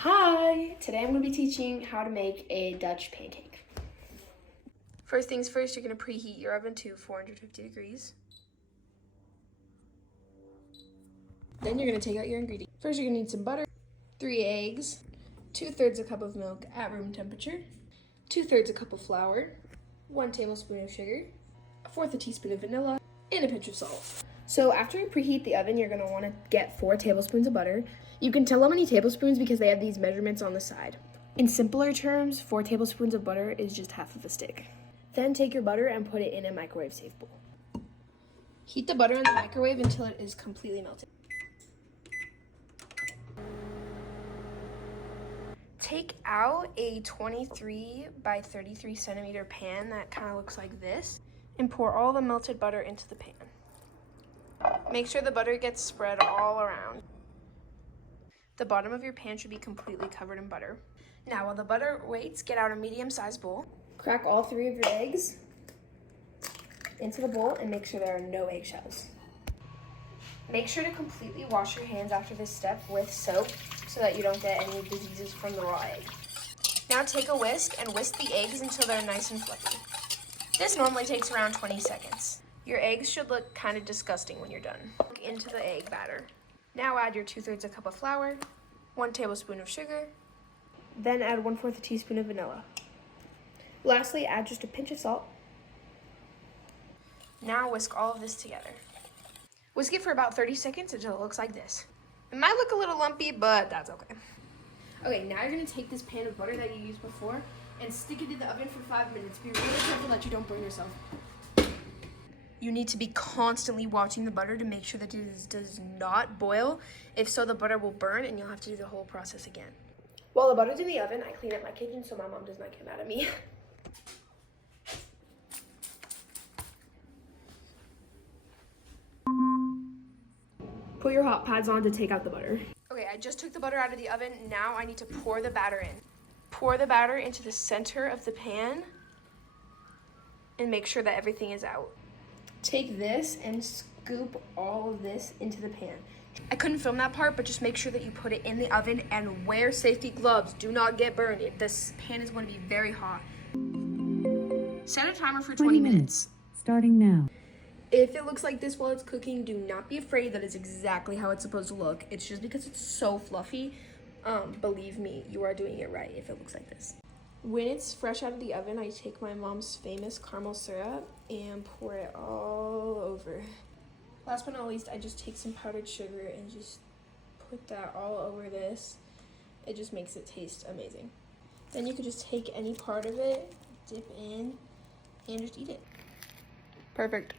Hi! Today I'm going to be teaching how to make a Dutch pancake. First things first, you're going to preheat your oven to 450 degrees. Then you're going to take out your ingredients. First, you're going to need some butter, 3 eggs, 2/3 a cup of milk at room temperature, 2/3 a cup of flour, 1 tablespoon of sugar, 1/4 a teaspoon of vanilla, and a pinch of salt. So after you preheat the oven, you're going to want to get 4 tablespoons of butter. You can tell how many tablespoons because they have these measurements on the side. In simpler terms, 4 tablespoons of butter is just half of a stick. Then take your butter and put it in a microwave-safe bowl. Heat the butter in the microwave until it is completely melted. Take out a 23 by 33 centimeter pan that kind of looks like this and pour all the melted butter into the pan. Make sure the butter gets spread all around. The bottom of your pan should be completely covered in butter. Now, while the butter waits, get out a medium-sized bowl. Crack all 3 of your eggs into the bowl and make sure there are no eggshells. Make sure to completely wash your hands after this step with soap so that you don't get any diseases from the raw egg. Now take a whisk and whisk the eggs until they're nice and fluffy. This normally takes around 20 seconds. Your eggs should look kind of disgusting when you're done. Look into the egg batter. Now add your 2/3 a cup of flour, 1 tablespoon of sugar, then add 1/4 a teaspoon of vanilla. Lastly, add just a pinch of salt. Now whisk all of this together. Whisk it for about 30 seconds until it looks like this. It might look a little lumpy, but that's okay. Okay, now you're gonna take this pan of butter that you used before and stick it in the oven for 5 minutes. Be really careful that you don't burn yourself. You need to be constantly watching the butter to make sure that it does not boil. If so, the butter will burn and you'll have to do the whole process again. While the butter's in the oven, I clean up my kitchen so my mom does not get mad at me. Put your hot pads on to take out the butter. Okay, I just took the butter out of the oven. Now I need to pour the batter in. Pour the batter into the center of the pan and make sure that everything is out. Take this and scoop all of this into the pan. I couldn't film that part, but just make sure that you put it in the oven and wear safety gloves. Do not get burned. This pan is going to be very hot. Set a timer for 20 minutes. Starting now. If it looks like this while it's cooking, do not be afraid. That is exactly how it's supposed to look. It's just because it's so fluffy. Believe me, you are doing it right if it looks like this. When it's fresh out of the oven, I take my mom's famous caramel syrup and pour it all over. Last but not least, I just take some powdered sugar and just put that all over this. It just makes it taste amazing. Then you could just take any part of it, dip in, and just eat it. Perfect.